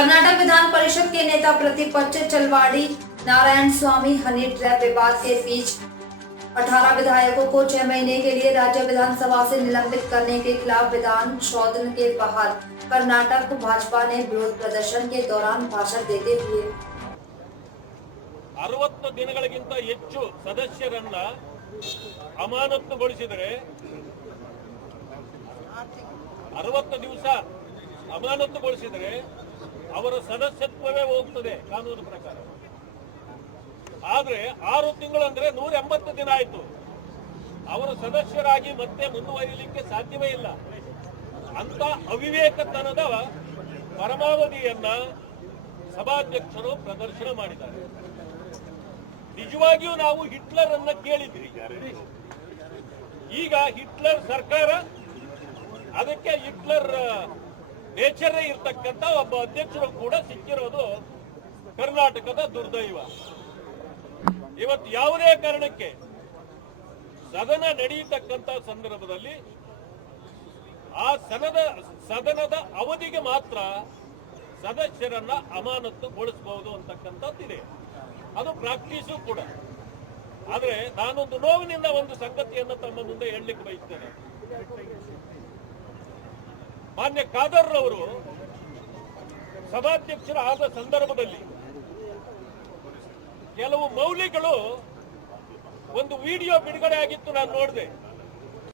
कर्नाटक विधान परिषद के नेता प्रतिपक्ष चलवाड़ी नारायण स्वामी हनी ट्रैप विवाद के बीच 18 विधायकों को 6 महीने के लिए राज्य विधानसभा से निलंबित करने के खिलाफ विधान सदन के बाहर कर्नाटक भाजपा ने विरोध प्रदर्शन के दौरान भाषण देते हुए 60 ದಿನಗಳಿಗಿಂತ ಹೆಚ್ಚು ಸದಸ್ಯರನ್ನ ಅಮಾನತುಗೊಳಿಸಿದರೆ 60 ದಿವಸ ಅಮಾನತುಗೊಳಿಸಿದರೆ ಅವರ ಸದಸ್ಯತ್ವವೇ ಹೋಗ್ತದೆ ಕಾನೂನು ಪ್ರಕಾರ. ಆದ್ರೆ 6 ತಿಂಗಳು ಅಂದ್ರೆ 180 ದಿನ ಆಯ್ತು. ಅವರು ಸದಸ್ಯರಾಗಿ ಮತ್ತೆ ಮುಂದುವರಿಯಲಿಕ್ಕೆ ಸಾಧ್ಯವೇ ಇಲ್ಲ. ಅಂತ ಅವಿವೇಕತನದ ಪರಮಾವಧಿಯನ್ನ ಸಭಾಧ್ಯಕ್ಷರು ಪ್ರದರ್ಶನ ಮಾಡಿದ್ದಾರೆ. ನಿಜವಾಗಿಯೂ ನಾವು ಹಿಟ್ಲರ್ ಅನ್ನ ಕೇಳಿದ್ರಿ. ಈಗ ಹಿಟ್ಲರ್ ಸರ್ಕಾರ, ಅದಕ್ಕೆ ಹಿಟ್ಲರ್ ನೇಚರ್ ಇರ್ತಕ್ಕಂಥ ಒಬ್ಬ ಅಧ್ಯಕ್ಷರು ಕೂಡ ಸಿಕ್ಕಿರೋದು ಕರ್ನಾಟಕದ ದುರ್ದೈವ. ಇವತ್ತು ಯಾವುದೇ ಕಾರಣಕ್ಕೆ ಸದನ ನಡೆಯತಕ್ಕಂಥ ಸಂದರ್ಭದಲ್ಲಿ ಆ ಸದನದ ಅವಧಿಗೆ ಮಾತ್ರ ಸದಸ್ಯರನ್ನ ಅಮಾನತುಗೊಳಿಸಬಹುದು ಅಂತಕ್ಕಂಥದ್ದಿದೆ. ಅದು ಪ್ರಾಕ್ಟೀಸು ಕೂಡ. ಆದ್ರೆ ನಾನೊಂದು ನೋವಿನಿಂದ ಒಂದು ಸಂಗತಿಯನ್ನು ತಮ್ಮ ಮುಂದೆ ಹೇಳಲಿಕ್ಕೆ ಬಯಸ್ತೇನೆ. ಮಾನ್ಯ ಖಾದರ್ ಅವರು ಸಭಾಧ್ಯಕ್ಷರಾದ ಸಂದರ್ಭದಲ್ಲಿ ಕೆಲವು ಮೌಲ್ಯಗಳು ಒಂದು ವಿಡಿಯೋ ಬಿಡುಗಡೆ ಆಗಿತ್ತು, ನಾನು ನೋಡಿದೆ.